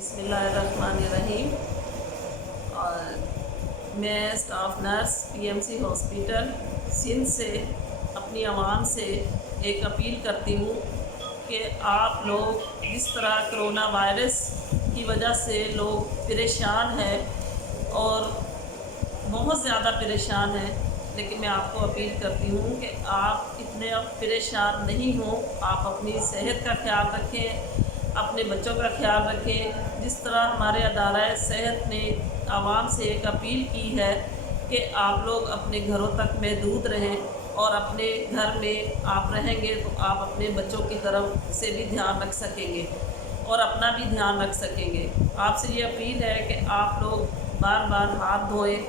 बिस्मिल्लाहिर्रहमानिर्रहीम। और मैं staff nurse PMC hospital Sindh से अपनी आवाम से एक अपील करती हूँ कि आप लोग जिस तरह कोरोना वायरस की वजह से लोग परेशान हैं और बहुत ज़्यादा परेशान हैं, लेकिन मैं आपको अपील करती हूँ कि आप इतने परेशान नहीं हों। आप अपनी सेहत का ख्याल रखें, अपने बच्चों का ख्याल रखें। जिस तरह हमारे अदारा सेहत ने आवाम से एक अपील की है कि आप लोग अपने घरों तक महदूद रहें और अपने घर में आप रहेंगे तो आप अपने बच्चों की तरफ से भी ध्यान रख सकेंगे और अपना भी ध्यान रख सकेंगे। आपसे ये अपील है कि आप लोग बार बार हाथ धोएं।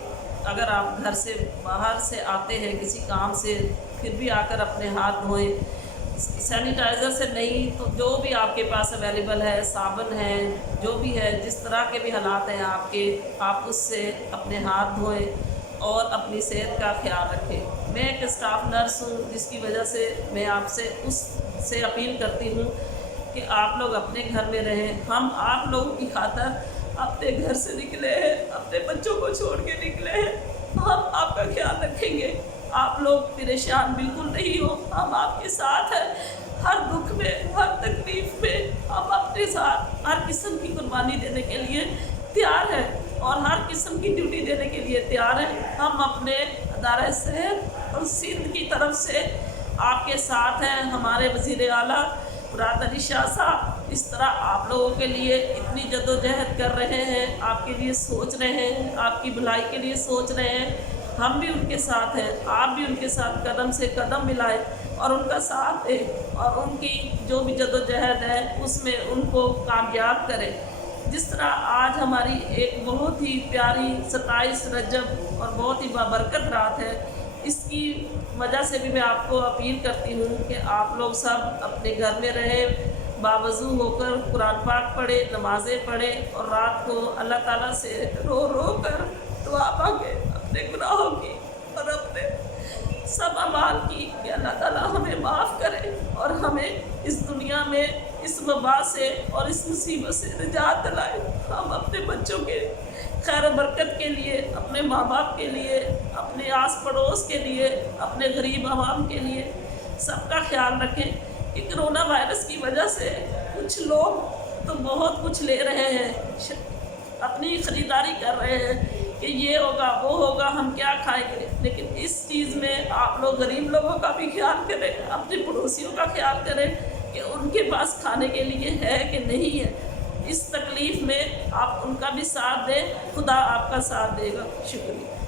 अगर आप घर से बाहर से आते हैं किसी काम से, फिर भी आकर अपने हाथ धोएं। सैनिटाइज़र से नहीं तो जो भी आपके पास अवेलेबल है, साबुन है, जो भी है, जिस तरह के भी हालात हैं आपके, आप उससे अपने हाथ धोएं और अपनी सेहत का ख्याल रखें। मैं एक स्टाफ नर्स हूँ, जिसकी वजह से मैं आपसे उससे अपील करती हूँ कि आप लोग अपने घर में रहें। हम आप लोगों की खातिर अपने घर से निकले हैं, अपने बच्चों को छोड़ के निकले हैं। हम आपका ख्याल रखेंगे, आप लोग परेशान बिल्कुल नहीं हो। हम आपके साथ हैं, हर दुख में, हर तकलीफ़ में हम अपने साथ हर किस्म की कुर्बानी देने के लिए तैयार हैं और हर किस्म की ड्यूटी देने के लिए तैयार हैं। हम अपने अदारा सेहत और सिंध की तरफ से आपके साथ हैं। हमारे वज़ीर आला मुराद अली शाह साहब इस तरह आप लोगों के लिए इतनी जद्दोजहद कर रहे हैं, आपके लिए सोच रहे हैं, आपकी भलाई के लिए सोच रहे हैं। हम भी उनके साथ हैं, आप भी उनके साथ कदम से कदम मिलाएं और उनका साथ दें और उनकी जो भी जद्दोजहद है उसमें उनको कामयाब करें। जिस तरह आज हमारी एक बहुत ही प्यारी 27 रजब और बहुत ही बाबरकत रात है, इसकी वजह से भी मैं आपको अपील करती हूँ कि आप लोग सब अपने घर में रहें, बावज़ू होकर कुरान पाक पढ़े, नमाज़ें पढ़ें और रात को अल्लाह ताला से रो रो कर दुआ मांगे अपने गुनाहों की और अपने सब अमाल की कि अल्लाह ताला हमें माफ़ करे और हमें इस दुनिया में इस वबा से और इस मुसीबत से निजात दिलाए। हम अपने बच्चों के खैर बरकत के लिए, अपने माँ बाप के लिए, अपने आस पड़ोस के लिए, अपने गरीब आवाम के लिए सबका ख्याल रखें कि कोरोना वायरस की वजह से कुछ लोग तो बहुत कुछ ले रहे हैं, अपनी ख़रीदारी कर रहे हैं कि ये होगा वो होगा, हम क्या खाएंगे। लेकिन इस चीज़ में आप लोग गरीब लोगों का भी ख्याल करें, अपने पड़ोसियों का ख्याल करें कि उनके पास खाने के लिए है कि नहीं है। इस तकलीफ़ में आप उनका भी साथ दें, खुदा आपका साथ देगा। शुक्रिया।